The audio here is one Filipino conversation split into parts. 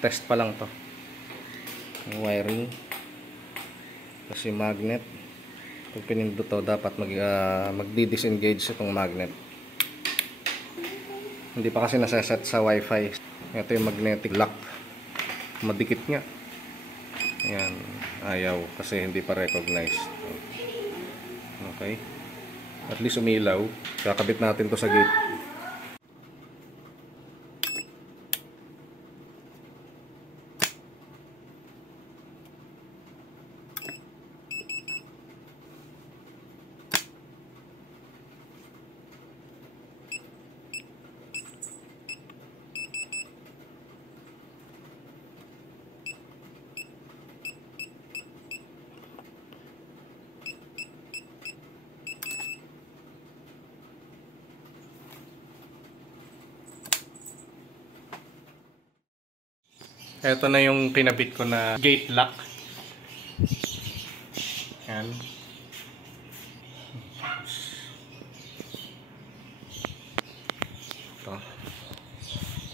Test pa lang to. Yung wiring. Kasi magnet. Pag pinindot to, dapat magdi-disengage itong magnet. Hindi pa kasi naseset sa wifi. Ito yung magnetic lock. Madikit nga. Ayan. Ayaw kasi hindi pa recognized. Okay. At least umilaw. Kakabit natin to sa gate. Ito na yung kinabit ko na gate lock. Yan. Ito.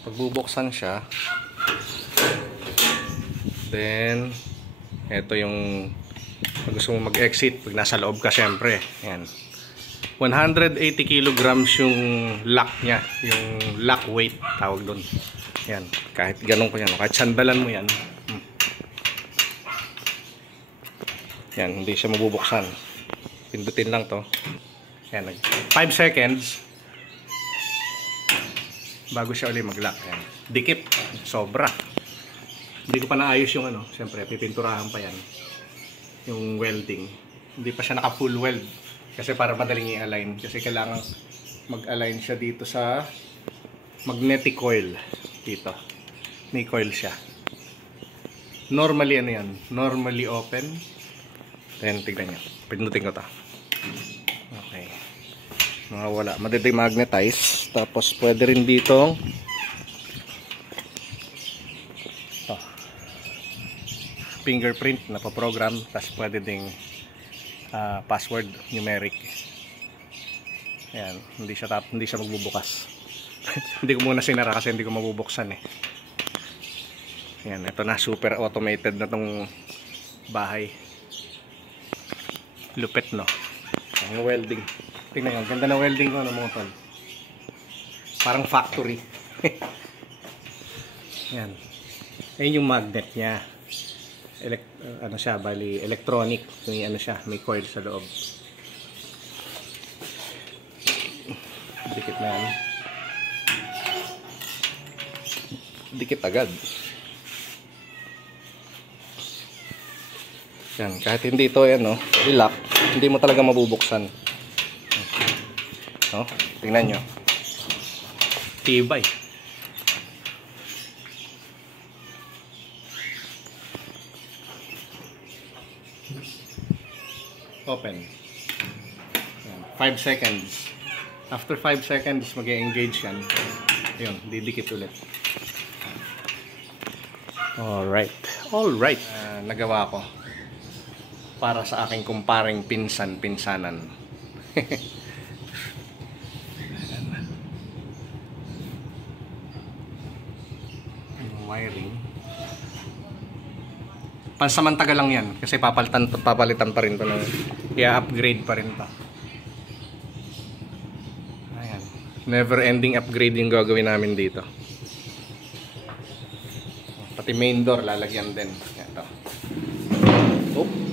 Pag bubuksan siya, then ito yung pag gusto mo mag-exit, pag nasa loob ka syempre. Yan. 180 kilograms yung lock niya, yung lock weight tawag doon. Yan, kahit ganun ko yan, kahit sandalan mo yan. Yan, hindi siya mabubuksan. Pindutin lang to. Yan, 5 seconds bago siya ulit mag-lock. Yan. Dikit, sobra. Hindi ko pa naayos yung ano, siyempre pipinturahan pa yan. Yung welding. Hindi pa siya naka full weld. Kasi para madaling i-align. Kasi kailangan mag-align siya dito sa magnetic coil. Dito. May coil siya. Normally ano yan? Normally open. Then tignan nyo. Pindutin ko to. Okay. Wala. Madede-magnetize. Tapos pwede rin dito. To. Fingerprint na pa-program. Tapos pwede ding password numeric. Ayan. Hindi siya magbubukas. Hindi ko muna sinara kasi hindi ko mabubuksan eh. Yan, ito na, super automated na tong bahay. Lupit no. Ang welding. Tingnan nyo, ganda na welding ko, ano mga tol. Parang factory. Yan. Ayun yung magnet niya. Ano siya, bali electronic. May ano siya, may coil sa loob. Dikit na yan. Dikit agad. Yan, kahit hindi ito yan, no, i-lock, hindi mo talaga mabubuksan. No? Tingnan nyo. Tibay. Open. Yan, 5 seconds. After 5 seconds, mag-e-engage yan. Yun, didikit ulit. Alright. Alright. Nagawa ko. Para sa aking kumparing pinsan-pinsanan. Wiring. Pansamantaga lang yan. Kasi papalitan pa rin ito. I-upgrade pa rin ito. Ayan. Never ending upgrade yung gagawin namin dito. Pati main door lalagyan din. Ito. Oh.